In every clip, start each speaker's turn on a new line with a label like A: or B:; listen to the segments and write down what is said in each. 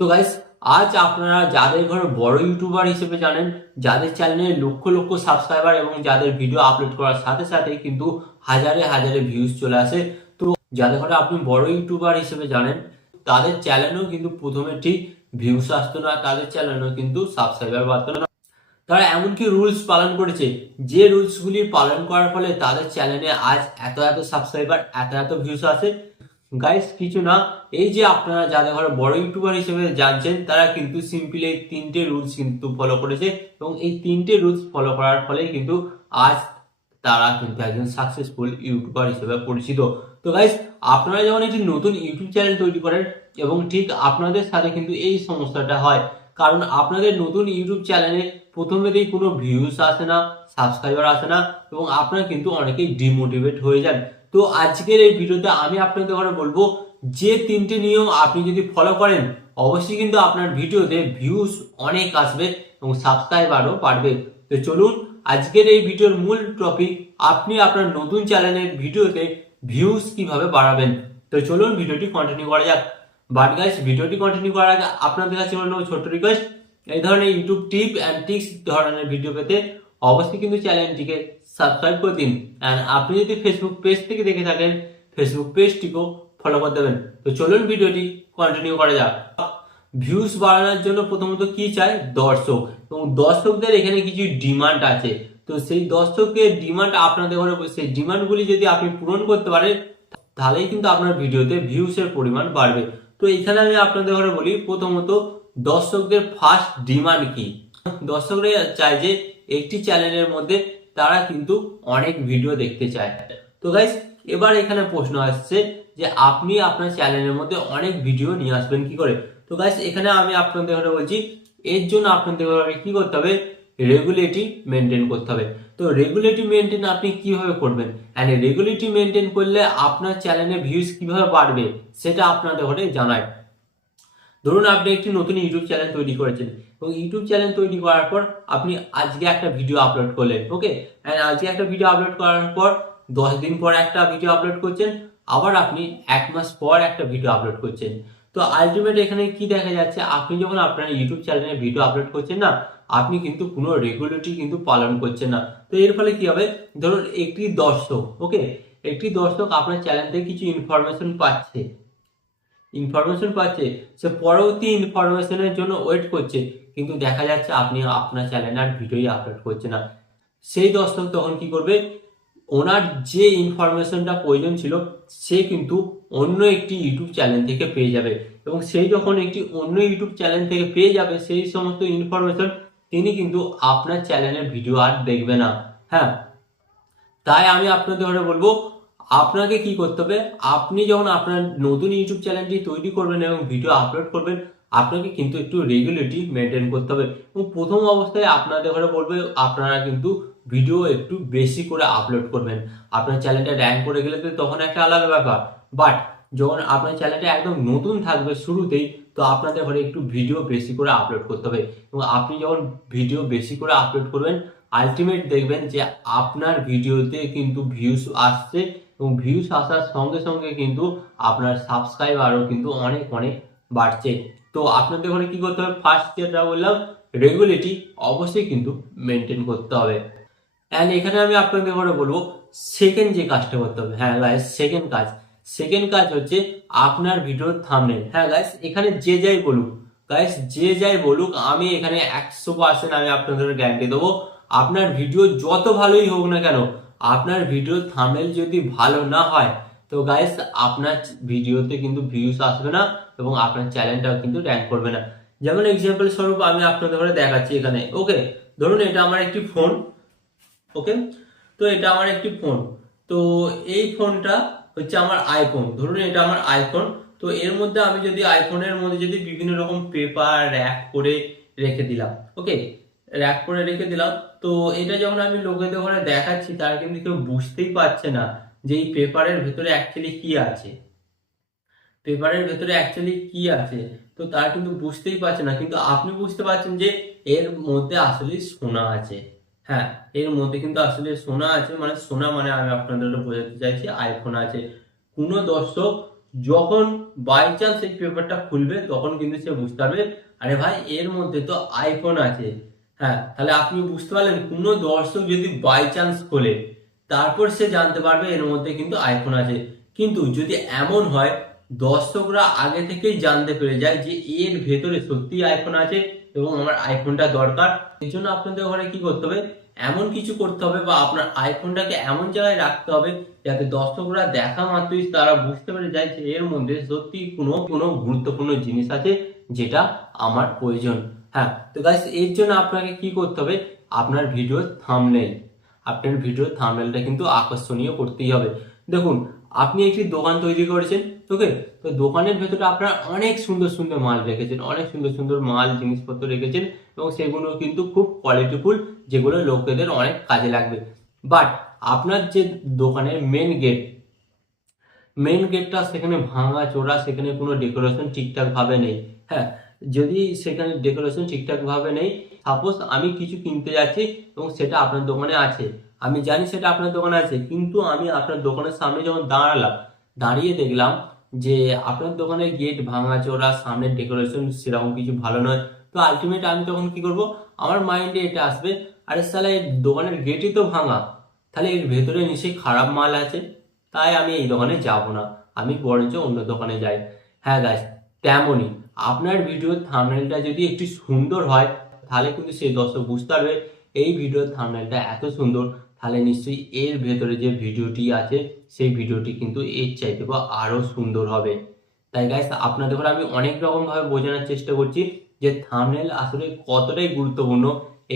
A: তো গাইস আজ আপনারা যাদের ঘরে বড় ইউটিউবার হিসেবে জানেন, যাদের চ্যানেলে লক্ষ লক্ষ সাবস্ক্রাইবার এবং যাদের ভিডিও আপলোড করার সাথে সাথে কিন্তু হাজারে হাজারে ভিউজ চলে আসে, তো যাদের ঘরে আপনি বড় ইউটিউবার হিসেবে জানেন, তাদের চ্যানেলেও কিন্তু প্রথমে ঠিক ভিউস আসতো না, তাদের চ্যানেলেও কিন্তু সাবস্ক্রাইবার বাড়তো না। তারা এমনকি রুলস পালন করেছে, যে রুলসগুলি পালন করার ফলে তাদের চ্যানেলে আজ এত এত সাবস্ক্রাইবার এত এত ভিউস আসে গাইস কিছু না। এই যে আপনারা যাদের ঘরে বড় ইউটিউবার হিসেবে জানছেন, তারা কিন্তু সিম্পলি এই তিনটে রুলস কিন্তু ফলো করেছে এবং এই তিনটে রুলস ফলো করার ফলে কিন্তু আজ তারা কিন্তু একজন সাকসেসফুল ইউটিউবার হিসেবে পরিচিত। তো গাইস আপনারা যখন একটি নতুন ইউটিউব চ্যানেল তৈরি করেন এবং ঠিক আপনাদের সাথে কিন্তু এই সমস্যাটা হয়, কারণ আপনাদের নতুন ইউটিউব চ্যানেলে প্রথমেতেই কোনো ভিউজ আসে না সাবস্ক্রাইবার আসে না এবং আপনারা কিন্তু অনেকেই ডিমোটিভেট হয়ে যান। তো আজকের এই ভিডিওতে আমি আপনাদের ঘরে বলব, যে তিনটে নিয়ম আপনি যদি ফলো করেন, অবশ্যই কিন্তু আপনার ভিডিওতে ভিউজ অনেক আসবে এবং সাবস্ক্রাইবারও বাড়বে। তো চলুন, আজকের এই ভিডিওর মূল টপিক আপনি আপনার নতুন চ্যানেলের ভিডিওতে ভিউজ কীভাবে বাড়াবেন? তো চলুন, ভিডিওটি কন্টিনিউ করা যাক। বাট গাইস ভিডিওটি কন্টিনিউ করার আগে আপনাদের কাছে বলব ছোট্ট রিকোয়েস্ট এই ধরনের ইউটিউব টিপ অ্যান্ড টিক্স ধরনের ভিডিও পেতে অবশ্যই কিন্তু চ্যানেলটিকে সাবস্ক্রাইব করে দিন। অ্যান্ড আপনি যদি ফেসবুক পেজ থেকে দেখে থাকেন ফেসবুক পেজটিকেও ফলো করে দেবেন। তো চলুন ভিডিওটি কন্টিনিউ করা যাক। ভিউজ বাড়ানোর জন্য প্রথমত কি চাই? দর্শক। এবং দর্শকদের এখানে কিছু ডিমান্ড আছে। তো সেই দর্শকের ডিমান্ড আপনাদের ঘরে সেই ডিমান্ডগুলি যদি আপনি পূরণ করতে পারেন, তাহলেই কিন্তু আপনার ভিডিওতে ভিউসের পরিমাণ বাড়বে। তো এখানে আমি আপনাদের ঘরে বলি, প্রথমত দর্শকদের ফার্স্ট ডিমান্ড কি? দর্শকরা চায় যে একটি চ্যানেলের মধ্যে তারা কিন্তু অনেক ভিডিও দেখতে চায়। তো গাইস এবার এখানে প্রশ্ন আসছে যে আপনি আপনার চ্যানেলের মধ্যে অনেক ভিডিও নিয়ে আসবেন কি করে? তো গাইস এখানে আমি আপনাদের বলছি, এর জন্য আপনাদের কি করতে হবে? রেগুলেটি মেনটেন করতে হবে। তো রেগুলেটি মেনটেন আপনি কীভাবে করবেন? অ্যান্ড রেগুলেটি মেনটেন করলে আপনার চ্যানেলে ভিউজ কীভাবে বাড়বে, সেটা আপনাদের ঘরে জানায়। ধরুন আপনি একটি নতুন ইউটিউব চ্যানেল তৈরি করেছেন, এবং ইউটিউব চ্যানেল তৈরি করার পর আপনি আজকে একটা ভিডিও আপলোড করলেন ওকে আজকে একটা ভিডিও আপলোড করার পর দশ দিন পর একটা ভিডিও আপলোড করছেন, আবার আপনি এক মাস পর একটা ভিডিও আপলোড করছেন। তো আলটিমেট এখানে কি দেখা যাচ্ছে, আপনি যখন আপনার ইউটিউব চ্যানেলে ভিডিও আপলোড করছেন না, আপনি কিন্তু কোনো রেগুলেটি কিন্তু পালন করছেন না। তো এর ফলে কি হবে? ধরুন একটি দর্শক ওকে একটি দর্শক আপনার চ্যানেল থেকে কিছু ইনফরমেশন পাচ্ছে ইনফরমেশন পাচ্ছে, সে পরবর্তী ইনফরমেশনের জন্য ওয়েট করছে। কিন্তু দেখা যাচ্ছে আপনি আপনার চ্যানেলে আর ভিডিওই আপলোড করছে না। সেই দর্শক তখন কি করবে? ওনার যে ইনফরমেশনটা প্রয়োজন ছিল, সে কিন্তু অন্য একটি ইউটিউব চ্যানেল থেকে পেয়ে যাবে। এবং সেই যখন একটি অন্য ইউটিউব চ্যানেল থেকে পেয়ে যাবে, সেই সমস্ত ইনফরমেশন তিনি কিন্তু আপনার চ্যানেলের ভিডিও আর দেখবে না। হ্যাঁ? তাই আমি আপনাদের বলব আপনাকে কি করতে হবে? আপনি যখন আপনার নতুন ইউটিউব চ্যানেলটি তৈরি করবেন এবং ভিডিও আপলোড করবেন, আপনাকে কিন্তু একটু রেগুলেটি মেনটেন করতে হবে। এবং প্রথম অবস্থায় আপনাদের ঘরে বলবে, আপনারা কিন্তু ভিডিও একটু বেশি করে আপলোড করবেন। আপনার চ্যানেলটা র্যাঙ্ক করে গেলে তো তখন একটা আলাদা ব্যাপার। বাট যখন আপনার চ্যানেলটা একদম নতুন থাকবে শুরুতেই, তো আপনাদের ঘরে একটু ভিডিও বেশি করে আপলোড করতে হবে। এবং আপনি যখন ভিডিও বেশি করে আপলোড করবেন আলটিমেট দেখবেন যে আপনার ভিডিওতে কিন্তু ভিউজ আসছে। এবং ভিউস আসার সঙ্গে সঙ্গে কিন্তু আপনার সাবস্ক্রাইবারও কিন্তু অনেক অনেক বাড়ছে। তো আপনাদের ওখানে কি করতে হবে? ফার্স্ট যেটা বললাম রেগুলেটি অবশ্যই কিন্তু মেনটেন করতে হবে। অ্যান্ড এখানে আমি আপনাদের ওখানে বলব সেকেন্ড যে কাজটা করতে হবে হ্যাঁ গাইস সেকেন্ড কাজ। সেকেন্ড কাজ হচ্ছে আপনার ভিডিওর থামনেল হ্যাঁ গাইস এখানে যে যাই বলুক গাইস যে যাই বলুক, আমি এখানে একশো পার্সেন্ট আমি আপনাদের গ্যারান্টি দেবো। আপনার ভিডিও যত ভালোই হোক না কেন আপনার ভিডিও থামনেল যদি ভালো না হয়, তো গাইস আপনার ভিডিওতে কিন্তু ভিউস আসবে না এবং আপনার চ্যানেলটাও কিন্তু র্যাঙ্ক করবে না। যেমন এক্সাম্পল স্বরূপ আমি আপনাদের ঘরে দেখাচ্ছি এখানে। ওকে ধরুন এটা আমার একটি ফোন ওকে তো এটা আমার একটি ফোন তো এই ফোনটা হচ্ছে আমার আইফোন ধরুন এটা আমার আইফোন তো এর মধ্যে আমি যদি আইফোনের মধ্যে যদি বিভিন্ন রকম পেপার র্যাক করে রেখে দিলাম। ওকে র্যাক করে রেখে দিলাম। তো এটা যখন আমি লোকেদের ঘরে দেখাচ্ছি, তারা কিন্তু কেউ বুঝতেই পারছে না যে এই পেপারের ভেতরে অ্যাকচুয়ালি কি আছে। পেপারের ভেতরে অ্যাকচুয়ালি কি আছে, তো তারা কিন্তু বুঝতেই পারছে না। কিন্তু আপনি বুঝতে পারছেন যে এর মধ্যে আসলে সোনা আছে। হ্যাঁ এর মধ্যে কিন্তু আসলে সোনা আছে মানে সোনা মানে আমি আপনাদের বোঝাতে চাইছি আইফোন আছে। কোনো দর্শক যখন বাই চান্স এই পেপারটা খুলবে, তখন কিন্তু সে বুঝতে পারবে, আরে ভাই, এর মধ্যে তো আইফোন আছে। হ্যাঁ তাহলে আপনি বুঝতে পারলেন কোনো দর্শক যদি বাই চান্স খোলে, তারপর সে জানতে পারবে এর মধ্যে কিন্তু আইফোন আছে। কিন্তু যদি এমন হয়, দর্শকরা আগে থেকেই জানতে পেরে যায় যে এর ভেতরে সত্যি আইফোন আছে এবং আমার আইফোনটা দরকার এই জন্য আপনাদের ঘরে কি করতে হবে? এমন কিছু করতে হবে বা আপনার আইফোনটাকে এমন জায়গায় রাখতে হবে যাতে দর্শকরা দেখা মাত্রই তারা বুঝতে পেরে যায় যে এর মধ্যে সত্যি কোনো কোনো গুরুত্বপূর্ণ জিনিস আছে যেটা আমার প্রয়োজন। হ্যাঁ তো গাইস এর জন্য আপনাকে কি করতে হবে? আপনার ভিডিও থামনেল আপনার ভিডিও থামনেলটা কিন্তু আকর্ষণীয় করতেই হবে। দেখুন, আপনি একটি দোকান তৈরি করেছেন ওকে তো দোকানের ভেতরে আপনার অনেক সুন্দর সুন্দর মাল রেখেছেন, অনেক সুন্দর সুন্দর মাল, জিনিসপত্র রেখেছেন এবং সেগুলো কিন্তু খুব কোয়ালিটিফুল যেগুলো লোকেদের অনেক কাজে লাগবে। বাট আপনার যে দোকানের মেন গেট মেন গেটটা সেখানে ভাঙা চোরা সেখানে কোনো ডেকোরেশন ঠিকঠাকভাবে নেই হ্যাঁ? যদি সেখানে ডেকোরেশন ঠিকঠাকভাবে নেই সাপোজ আমি কিছু কিনতে যাচ্ছি এবং সেটা আপনার দোকানে আছে। আমি জানি সেটা আপনার দোকানে আছে, কিন্তু আমি আপনার দোকানের সামনে যখন দাঁড়ালাম, দাঁড়িয়ে দেখলাম যে আপনার দোকানের গেট ভাঙা চোরা সামনের ডেকোরেশন সেরকম কিছু ভালো নয়। তো আলটিমেট আমি তখন কি করব? আমার মাইন্ডে এটা আসবে, আরে সালা এই দোকানের গেটই তো ভাঙা। তাহলে এর ভেতরে নিশ্চয়ই খারাপ মাল আছে। তাই আমি এই দোকানে যাব না। আমি বরঞ্চ অন্য দোকানে যাই। হ্যাঁ গাছ তেমনই। আপনার ভিডিওর থামনেলটা যদি একটু সুন্দর হয়, তাহলে কিন্তু সেই দর্শক বুঝতে পারবে এই ভিডিওর থামনেলটা এত সুন্দর, তাহলে নিশ্চয়ই এর ভেতরে যে ভিডিওটি আছে, সেই ভিডিওটি কিন্তু এর চাইতে বা আরও সুন্দর হবে। তাই গাইস আপনাদের আমি অনেক রকমভাবে বোঝানোর চেষ্টা করছি যে থামনেল আসলে কতটাই গুরুত্বপূর্ণ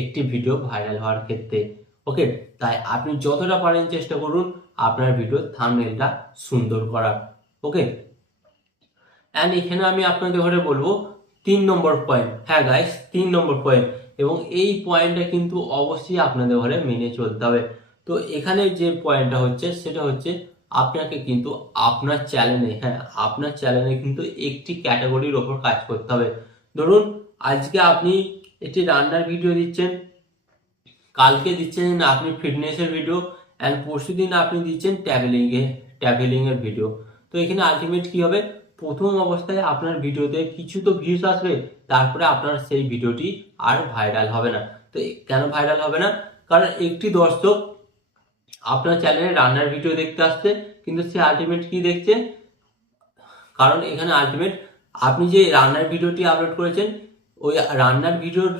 A: একটি ভিডিও ভাইরাল হওয়ার ক্ষেত্রে। ওকে তাই আপনি যতটা পারেন চেষ্টা করুন আপনার ভিডিও থামনেলটা সুন্দর করার। ওকে অ্যান্ড এখানে আমি আপনাদের ঘরে বলব তিন নম্বর পয়েন্ট হ্যাঁ গাইস তিন নম্বর পয়েন্ট এবং এই পয়েন্টটা কিন্তু অবশ্যই আপনাদের ঘরে মেনে চলতে হবে। তো এখানে যে পয়েন্টটা হচ্ছে, সেটা হচ্ছে আপনাকে কিন্তু আপনার চ্যানেলে হ্যাঁ আপনার চ্যানেলে কিন্তু একটি ক্যাটাগরির ওপর কাজ করতে হবে। ধরুন, আজকে আপনি একটি রান্নার ভিডিও দিচ্ছেন, কালকে দিচ্ছেন আপনি ফিটনেসের ভিডিও অ্যান্ড পরশু দিন আপনি দিচ্ছেন ট্রাভেলিংয়ে ট্রাভেলিংয়ের ভিডিও তো এখানে আলটিমেট কি হবে? প্রথম অবস্থায় আপনার ভিডিওতে কিছু তো ভিউস আসবে, তারপরে আপনার সেই ভিডিওটি আর ভাইরাল হবে না। তো কেন ভাইরাল হবে না? কারণ একটি দর্শক আপনার চ্যানেলে রান্নার ভিডিও দেখতে আসছে, কিন্তু সে আলটিমেট কি দেখছে? কারণ এখানে আলটিমেট আপনি যে রান্নার ভিডিওটি আপলোড করেছেন, ওই রান্নার ভিডিওর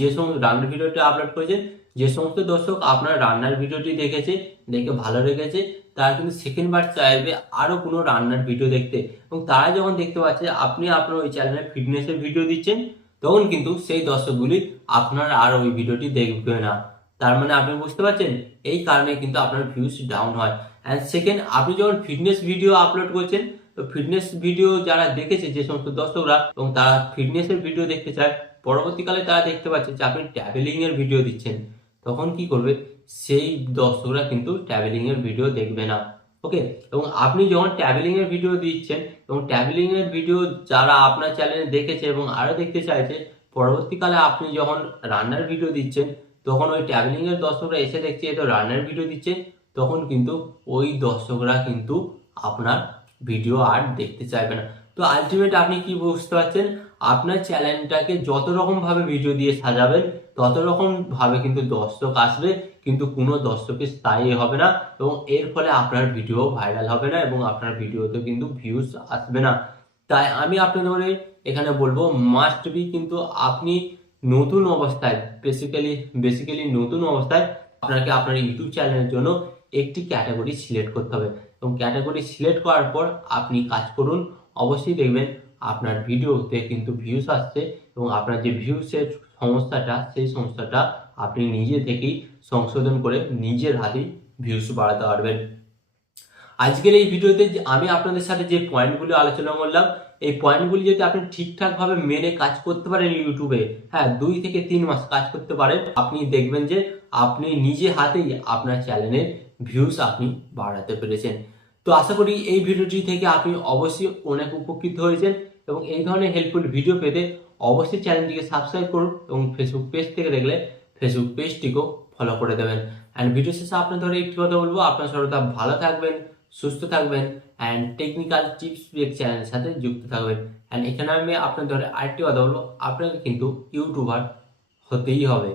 A: যে সমস্ত রান্নার ভিডিওটি আপলোড করেছেন যে সমস্ত দর্শক আপনার রান্নার ভিডিওটি দেখেছে, দেখে ভালো লেগেছে, তারা কিন্তু সেকেন্ড বার চাইবে আরও কোনো রান্নার ভিডিও দেখতে। এবং তারা যখন দেখতে পাচ্ছে আপনি আপনার ওই চ্যানেলে ফিটনেসের ভিডিও দিচ্ছেন, তখন কিন্তু সেই দর্শকগুলি আপনার আর ওই ভিডিওটি দেখবে না। তার মানে আপনি বুঝতে পারছেন? এই কারণে কিন্তু আপনার ভিউজ ডাউন হয়। অ্যান্ড সেকেন্ড আপনি যখন ফিটনেস ভিডিও আপলোড করছেন, তো ফিটনেস ভিডিও যারা দেখেছে, যে সমস্ত দর্শকরা, এবং তারা ফিটনেসের ভিডিও দেখতে চায়, পরবর্তীকালে তারা দেখতে পাচ্ছে যে আপনি ট্রাভেলিংয়ের ভিডিও দিচ্ছেন। তখন কি করবে? সেই দর্শকরা কিন্তু ট্রাভেলিং এর ভিডিও দেখবে না। ওকে এবং আপনি যখন ট্রাভেলিং এর ভিডিও দিচ্ছেন, এবং ট্রাভেলিং এর ভিডিও যারা আপনার চ্যানেলে দেখেছে এবং আরও দেখতে চাইছে, পরবর্তীকালে আপনি যখন রান্নার ভিডিও দিচ্ছেন, তখন ওই ট্রাভেলিং এর দর্শকরা এসে দেখছে, এ তো রান্নার ভিডিও দিচ্ছে, তখন কিন্তু ওই দর্শকরা কিন্তু আপনার ভিডিও আর দেখতে চাইবে না। তো আলটিমেট আপনি কি বুঝতে পারছেন? আপনার চ্যানেলটাকে যত রকম ভাবে ভিডিও দিয়ে সাজাবেন তত রকম ভাবে কিন্তু দর্শক আসবে, কিন্তু কোনো দর্শকের স্থায়ী হবে না এবং এর ফলে আপনার ভিডিও ভাইরাল হবে না এবং আপনার ভিডিওতে কিন্তু ভিউজ আসবে না। তাই আমি আপনাদের এখানে বলব মাস্ট বি কিন্তু আপনি নতুন অবস্থায় বেসিক্যালি বেসিক্যালি নতুন অবস্থায় আপনাকে আপনার ইউটিউব চ্যানেলের জন্য একটি ক্যাটাগরি সিলেক্ট করতে হবে। এবং ক্যাটাগরি সিলেক্ট করার পর আপনি কাজ করুন, অবশ্যই দেখবেন আপনার ভিডিওতে কিন্তু ভিউজ আসছে এবং আপনার যে ভিউসের সমস্যাটা, সেই সমস্যাটা আপনি নিজে থেকেই সংশোধন করে নিজের হাতেই ভিউস বাড়াতে পারবেন। আজকের এই ভিডিওতে আমি আপনাদের সাথে যে পয়েন্টগুলো আলোচনা করলাম, এই পয়েন্টগুলি যদি আপনি ঠিকঠাকভাবে মেনে কাজ করতে পারেন ইউটিউবে হ্যাঁ দুই থেকে তিন মাস কাজ করতে পারেন, আপনি দেখবেন যে আপনি নিজে হাতেই আপনার চ্যানেলের ভিউস আপনি বাড়াতে পেরেছেন। তো আশা করি এই ভিডিওটি থেকে আপনি অবশ্যই অনেক উপকৃত হয়েছেন এবং এই ধরনের হেল্পফুল ভিডিও পেতে অবশ্যই চ্যানেলটিকে সাবস্ক্রাইব করুন এবং ফেসবুক পেজ থেকে দেখলে ফেসবুক পেজটিকেও ফলো করে দেবেন। অ্যান্ড ভিডিও শেষে আপনাদের একটি কথা বলব, আপনার সর্বদা ভালো থাকবেন, সুস্থ থাকবেন অ্যান্ড টেকনিক্যাল টিপস চ্যানেলের সাথে যুক্ত থাকবেন। অ্যান্ড এখানে আমি আপনাদের আরেকটি কথা বলব, আপনাকে কিন্তু ইউটিউবার হতেই হবে।